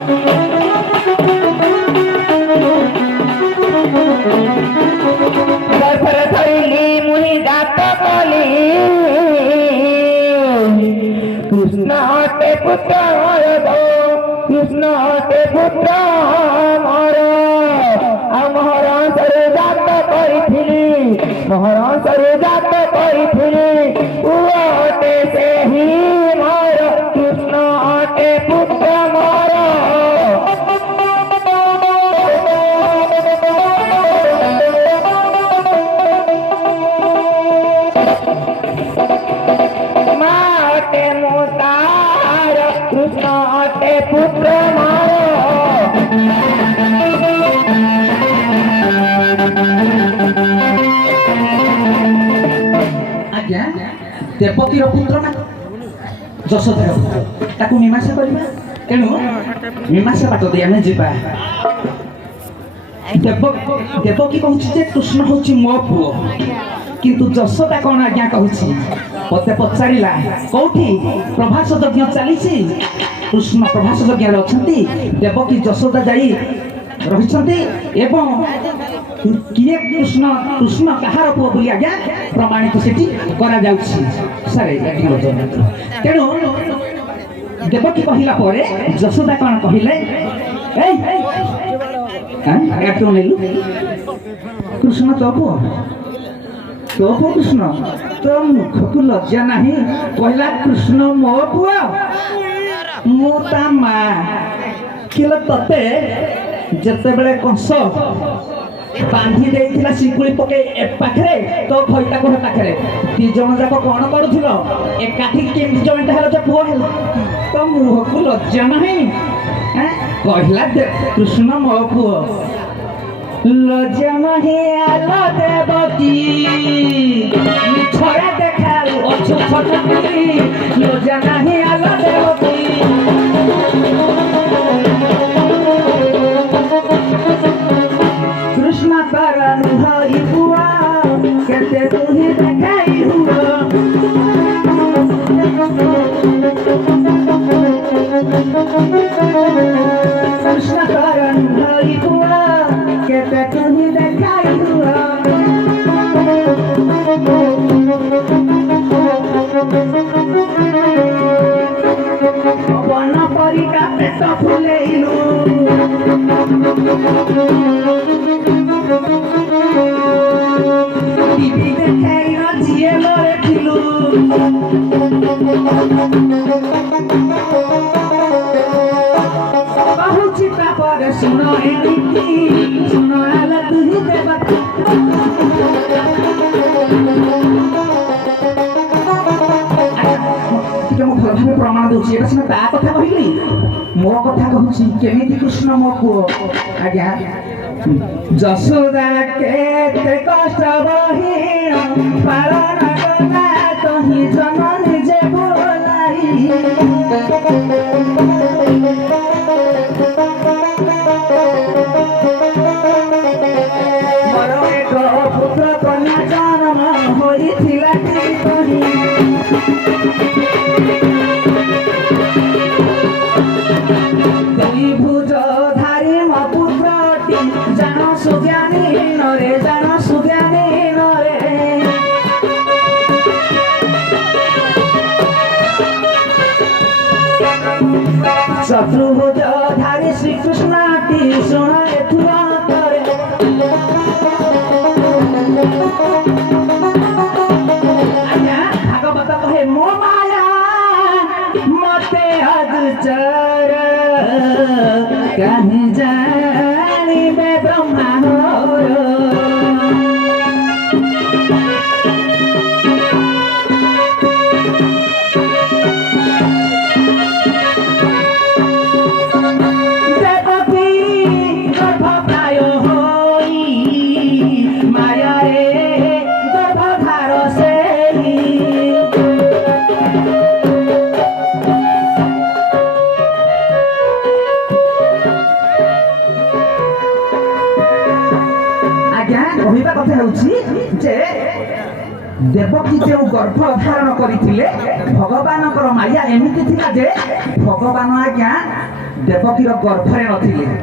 কৃষ্ণ হতে পুত্র কৃষ্ণ হতে পুত্র আমার সরে জাত কইছিলি মোহর সরে জাত কইছিলি উতে সেহি মোর কৃষ্ণ হতে পুত্র মোর মাতে মোতার কৃষ্ণ হতে পুত্র মোর आज्ञा देवकीर पुत्र ना यशोधर ताकू मीमांसा करबा तेणु मीमांसा बाट दे आमे जिबा देवकी कहूछि जे कृष्ण होछि मो पुओ किंतु यशोदा कोन आज्ञा कहूछि पते पचारिला कोठी प्रभास यज्ञ चलीछि कृष्ण प्रभास यज्ञ रे अछंती देवकी यशोदा जाई रहिछंती एवं किए कृष्ण कृष्ण कहार पुओ बोली आज्ञा प्रमाणित सेठी करा जाउछि सारे तेणु देवकी कहिला परे यशोदा कोन कहिले ए क्यों नेलु कृष्ण तो पुओ कृष्ण तो मुख को लज्जा नहीं कहला कृष्ण मो पुओ मु ता मा किल तते जते बेले कंस बांधी देइथिला सिकुली पके ए पाखरे तो भइता को पाखरे ती जण जाक कोन करूथिलो एकाठी केमि जॉइंट हेलो जे पुओ हेलो तो मुह को लज्जा नहीं कहला कृष्ण मो पुओ लज्जा नहीं आला देवकी मिछरे देखाल अछु छटकी लज्जा नहीं आला देवकी कृष्ण तरन हरि बुआ कहते तुही देखाई हुआ कृष्ण तरन हरि बुआ कहते तुही देखाई हुआ वन परिका पेट फुलेइलु टीवी देखाई रजिए लरे थिलु बहुची पर सुनो एनिकी सुनो आला तुही देवकी प्रमाण दूसरी एटा सिना ता कथा कहली मो कथा कहूची केमिति कृष्ण मो पुओ आज्ञा यशोदा केते कष्ट बही पालन कला तही जनन जे बोलाई मोर एक पुत्र कन्या जन्म होइथिला किपरि भुज धारी मो पुत्रटी जान सुज्ञानी नरे जान सुज्ञानी नरे शत्रुभुज धारी श्री कृष्णटी सुन एथुरा करे आज्ञा भागवत कहे मो माया मते अदचर कहीं जानी बे ब्रह्मा देवकी गर्भ प्राय होई माया रे गर्भधार से कहवा कथा जे देवकी जो गर्भ धारण करते भगवान माया एमती थिला जे भगवान आज्ञा ଦେବକୀର ଗର୍ଭରେ ନଥିଲେ